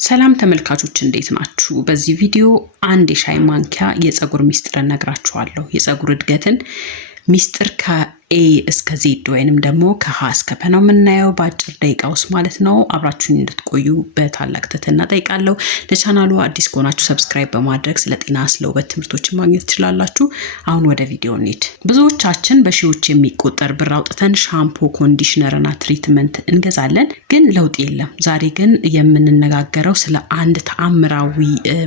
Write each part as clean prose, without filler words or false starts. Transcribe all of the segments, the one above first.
ሰላም ተመልካቾች እንዴት ናችሁ? በዚህ ቪዲዮ አንድ የሻይ ማንኪያ የፀጉር ሚስጥር እነግራችኋለሁ። የፀጉር እድገትን ሚስጥር ከኤ እስከ ዜድ ወይንም ደግሞ ከሀ እስከ ፐ ነው የምናየው በአጭር ደቂቃ ውስጥ ማለት ነው። አብራችሁን እንድትቆዩ በታላቅ ትህትና ጠይቃለሁ። ለቻናሉ አዲስ ከሆናችሁ ሰብስክራይብ በማድረግ ስለ ጤና ስለ ውበት ትምህርቶችን ማግኘት ትችላላችሁ። አሁን ወደ ቪዲዮ እንሂድ። ብዙዎቻችን በሺዎች የሚቆጠር ብር አውጥተን ሻምፖ፣ ኮንዲሽነር እና ትሪትመንት እንገዛለን፣ ግን ለውጥ የለም። ዛሬ ግን የምንነጋገረው ስለ አንድ ተአምራዊ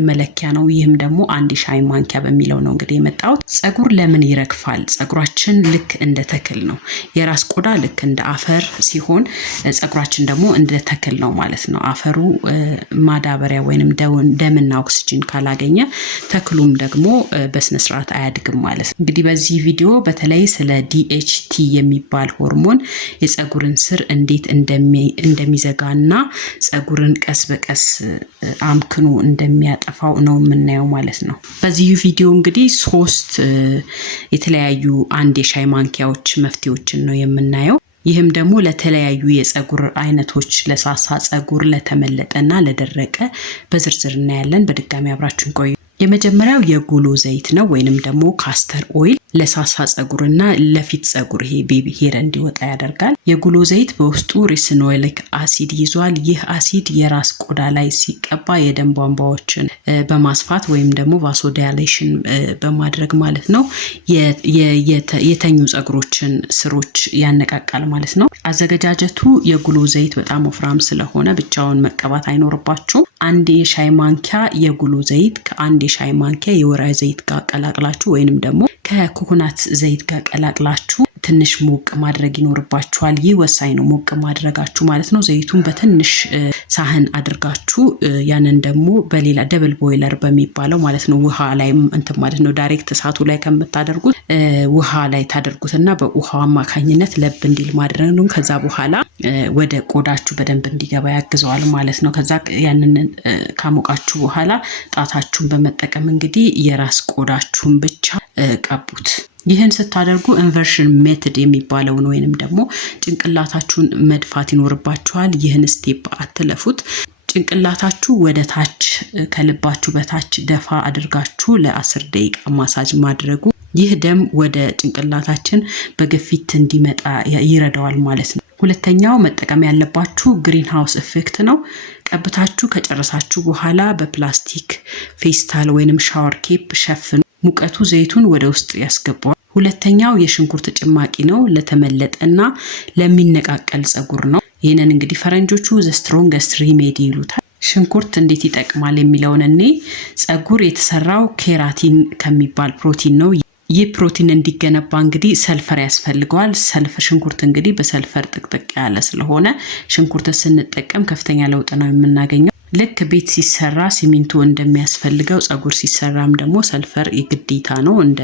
መለኪያ ነው። ይህም ደግሞ አንድ የሻይ ማንኪያ በሚለው ነው እንግዲህ የመጣው። ፀጉር ለምን ይረግፋል? ፀጉራችን ልክ እንደ ተክል ነው። የራስ ቆዳ ልክ እንደ አፈር ሲሆን ፀጉራችን ደግሞ እንደ ተክል ነው ማለት ነው። አፈሩ ማዳበሪያ ወይንም ደምና ኦክሲጅን ካላገኘ ተክሉም ደግሞ በስነ ስርዓት አያድግም ማለት ነው። እንግዲህ በዚህ ቪዲዮ በተለይ ስለ DHT የሚባል ሆርሞን የፀጉርን ስር እንዴት እንደሚዘጋና ፀጉርን ቀስ በቀስ አምክኖ እንደሚያጠፋው ነው የምናየው ማለት ነው። በዚህ ቪዲዮ እንግዲህ 3 የተለያዩ አንድ የሻይ ማንኪያዎች መፍትሄዎችን ነው የምናየው። ይህም ደግሞ ለተለያዩ የፀጉር አይነቶች፣ ለሳሳ ፀጉር፣ ለተመለጠና ለደረቀ በዝርዝር እናያለን። በድጋሚ አብራችሁን ቆዩ። የመጀመሪያው የጉሎ ዘይት ነው ወይንም ደግሞ ካስተር ኦይል። ለሳሳ ፀጉርና ለፊት ፀጉር ይሄ ቤቢ ሄር እንዲወጣ ያደርጋል። የጉሎ ዘይት በውስጡ ሪሲኖይሊክ አሲድ ይዟል። ይህ አሲድ የራስ ቆዳ ላይ ሲቀባ የደም ቧንቧዎችን በማስፋት ወይም ደግሞ ቫሶዳይሌሽን በማድረግ ማለት ነው የተኙ ፀጉሮችን ስሮች ያነቃቃል ማለት ነው። አዘገጃጀቱ የጉሎ ዘይት በጣም ወፍራም ስለሆነ ብቻውን መቀባት አይኖርባችሁም። አንድ የሻይ ማንኪያ የጉሎ ዘይት ከአንድ የሻይ ማንኪያ የወይራ ዘይት ጋር ቀላቅላችሁ ወይንም ደግሞ ከኮኮናት ዘይት ጋር ቀላቅላችሁ ትንሽ ሞቅ ማድረግ ይኖርባችኋል። ይህ ወሳኝ ነው፣ ሞቅ ማድረጋችሁ ማለት ነው። ዘይቱን በትንሽ ሳህን አድርጋችሁ ያንን ደግሞ በሌላ ደብል ቦይለር በሚባለው ማለት ነው ውሃ ላይ ማለት ነው ዳይሬክት እሳቱ ላይ ከምታደርጉት ውሃ ላይ ታደርጉትና በውሃው አማካኝነት ለብ እንዲል ማድረግ ነው። ከዛ በኋላ ወደ ቆዳችሁ በደንብ እንዲገባ ያግዘዋል ማለት ነው። ከዛ ያንን ካሞቃችሁ በኋላ ጣታችሁን በመጠቀም እንግዲህ የራስ ቆዳችሁን ብቻ ቀቡት። ይህን ስታደርጉ ኢንቨርሽን ሜተድ የሚባለውን ወይንም ደግሞ ጭንቅላታችሁን መድፋት ይኖርባችኋል። ይህን ስቴፕ አትለፉት። ጭንቅላታችሁ ወደ ታች ከልባችሁ በታች ደፋ አድርጋችሁ ለ10 ደቂቃ ማሳጅ ማድረጉ ይህ ደም ወደ ጭንቅላታችን በግፊት እንዲመጣ ይረዳዋል ማለት ነው። ሁለተኛው መጠቀም ያለባችሁ ግሪን ሃውስ ኢፌክት ነው። ቀብታችሁ ከጨረሳችሁ በኋላ በፕላስቲክ ፌስታል ወይንም ሻወር ኬፕ ሸፍኑ። ሙቀቱ ዘይቱን ወደ ውስጥ ያስገባዋል። ሁለተኛው የሽንኩርት ጭማቂ ነው። ለተመለጠና ለሚነቃቀል ፀጉር ነው። ይህንን እንግዲህ ፈረንጆቹ ዘ ስትሮንገስት ሪሜዲ ይሉታል። ሽንኩርት እንዴት ይጠቅማል የሚለውን እኔ ፀጉር የተሰራው ኬራቲን ከሚባል ፕሮቲን ነው። ይህ ፕሮቲን እንዲገነባ እንግዲህ ሰልፈር ያስፈልገዋል። ሽንኩርት እንግዲህ በሰልፈር ጥቅጥቅ ያለ ስለሆነ ሽንኩርት ስንጠቀም ከፍተኛ ለውጥ ነው የምናገኘው። ልክ ቤት ሲሰራ ሲሚንቶ እንደሚያስፈልገው ፀጉር ሲሰራም ደግሞ ሰልፈር የግዴታ ነው፣ እንደ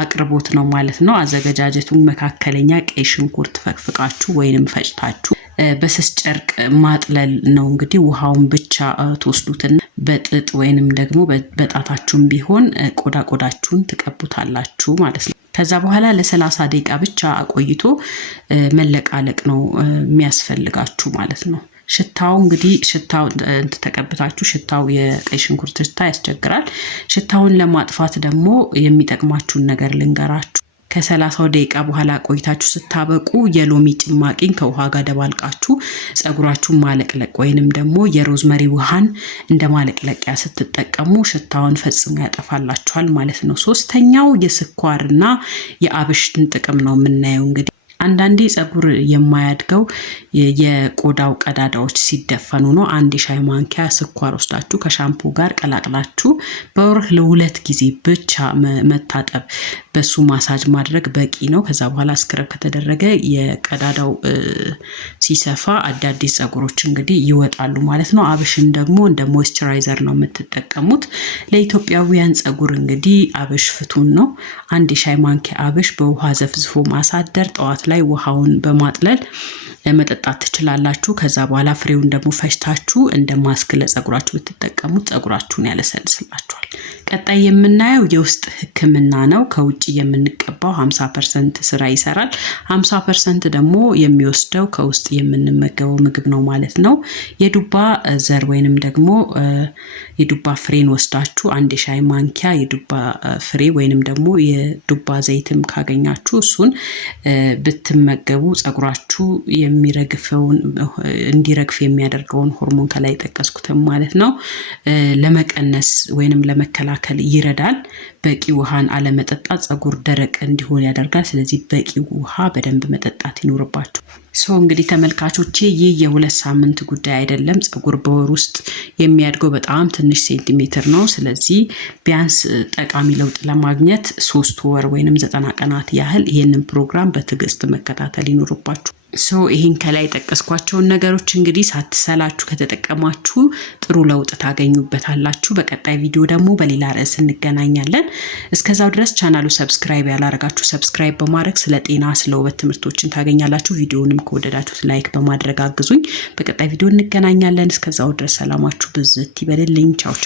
አቅርቦት ነው ማለት ነው። አዘገጃጀቱን መካከለኛ ቀይ ሽንኩርት ፈቅፍቃችሁ ወይንም ፈጭታችሁ በስስ ጨርቅ ማጥለል ነው። እንግዲህ ውሃውን ብቻ ተወስዱትና በጥጥ ወይንም ደግሞ በጣታችሁም ቢሆን ቆዳችሁን ትቀቡታላችሁ ማለት ነው። ከዛ በኋላ ለ30 ደቂቃ ብቻ አቆይቶ መለቃለቅ ነው የሚያስፈልጋችሁ ማለት ነው። ሽታው እንግዲህ ተቀብታችሁ ሽታው የቀይ ሽንኩርት ሽታ ያስቸግራል። ሽታውን ለማጥፋት ደግሞ የሚጠቅማችሁን ነገር ልንገራችሁ። ከ30 ደቂቃ በኋላ ቆይታችሁ ስታበቁ የሎሚ ጭማቂን ከውሃ ጋር ደባልቃችሁ ፀጉራችሁን ማለቅለቅ ወይንም ደግሞ የሮዝመሪ ውሃን እንደ ማለቅለቂያ ስትጠቀሙ ሽታውን ፈጽሞ ያጠፋላችኋል ማለት ነው። ሶስተኛው የስኳርና የአብሽን ጥቅም ነው የምናየው። እንግዲህ አንዳንዴ ፀጉር የማያድገው የቆዳው ቀዳዳዎች ሲደፈኑ ነው። አንድ የሻይ ማንኪያ ስኳር ወስዳችሁ ከሻምፑ ጋር ቀላቅላችሁ በወር ለ2 ጊዜ ብቻ መታጠብ፣ በሱ ማሳጅ ማድረግ በቂ ነው። ከዛ በኋላ ስክረብ ከተደረገ የቀዳዳው ሲሰፋ አዳዲስ ፀጉሮች እንግዲህ ይወጣሉ ማለት ነው። አብሽን ደግሞ እንደ ሞይስቸራይዘር ነው የምትጠቀሙት። ለኢትዮጵያውያን ፀጉር እንግዲህ አብሽ ፍቱን ነው። አንድ የሻይ ማንኪያ አብሽ በውሃ ዘፍዝፎ ማሳደር፣ ጠዋት ላይ ውሃውን በማጥለል መጠጣት ትችላላችሁ። ከዛ በኋላ ፍሬውን ደግሞ ፈጭታችሁ እንደ ማስክ ለፀጉራችሁ ብትጠቀሙት ፀጉራችሁን ያለሰልስላችኋል። ቀጣይ የምናየው የውስጥ ህክምና ነው። ከውጭ የምንቀባው 50% ስራ ይሰራል፣ 50% ደግሞ የሚወስደው ከውስጥ የምንመገበው ምግብ ነው ማለት ነው። የዱባ ዘር ወይንም ደግሞ የዱባ ፍሬን ወስዳችሁ አንድ የሻይ ማንኪያ የዱባ ፍሬ ወይንም ደግሞ የዱባ ዘይትም ካገኛችሁ እሱን ብትመገቡ ጸጉራችሁ የሚረግፈውን እንዲረግፍ የሚያደርገውን ሆርሞን ከላይ ጠቀስኩትም ማለት ነው ለመቀነስ ወይንም ለመከላከል ይረዳል። በቂ ውሃን አለመጠጣት ጸጉር ደረቅ እንዲሆን ያደርጋል። ስለዚህ በቂ ውሃ በደንብ መጠጣት ይኖርባችሁ። እንግዲህ ተመልካቾቼ ይህ የ2 ሳምንት ጉዳይ አይደለም። ጸጉር በወር ውስጥ የሚያድገው በጣም ትንሽ ሴንቲሜትር ነው። ስለዚህ ቢያንስ ጠቃሚ ለውጥ ለማግኘት 3 ወር ወይንም 90 ቀናት ያህል ይሄንን ፕሮግራም በትዕግስት መከታተል ይኖርባችሁ። ይሄን ከላይ ጠቀስኳቸውን ነገሮች እንግዲህ ሳትሰላችሁ ከተጠቀማችሁ ጥሩ ለውጥ ታገኙበታላችሁ። በቀጣይ ቪዲዮ ደግሞ በሌላ ርዕስ እንገናኛለን። እስከዛው ድረስ ቻናሉ ሰብስክራይብ ያላረጋችሁ ሰብስክራይብ በማድረግ ስለ ጤና ስለ ውበት ትምህርቶችን ታገኛላችሁ። ቪዲዮውንም ከወደዳችሁት ላይክ በማድረግ አግዙኝ። በቀጣይ ቪዲዮ እንገናኛለን። እስከዛው ድረስ ሰላማችሁ ብዝት ይበልልኝ። ቻው ቻው።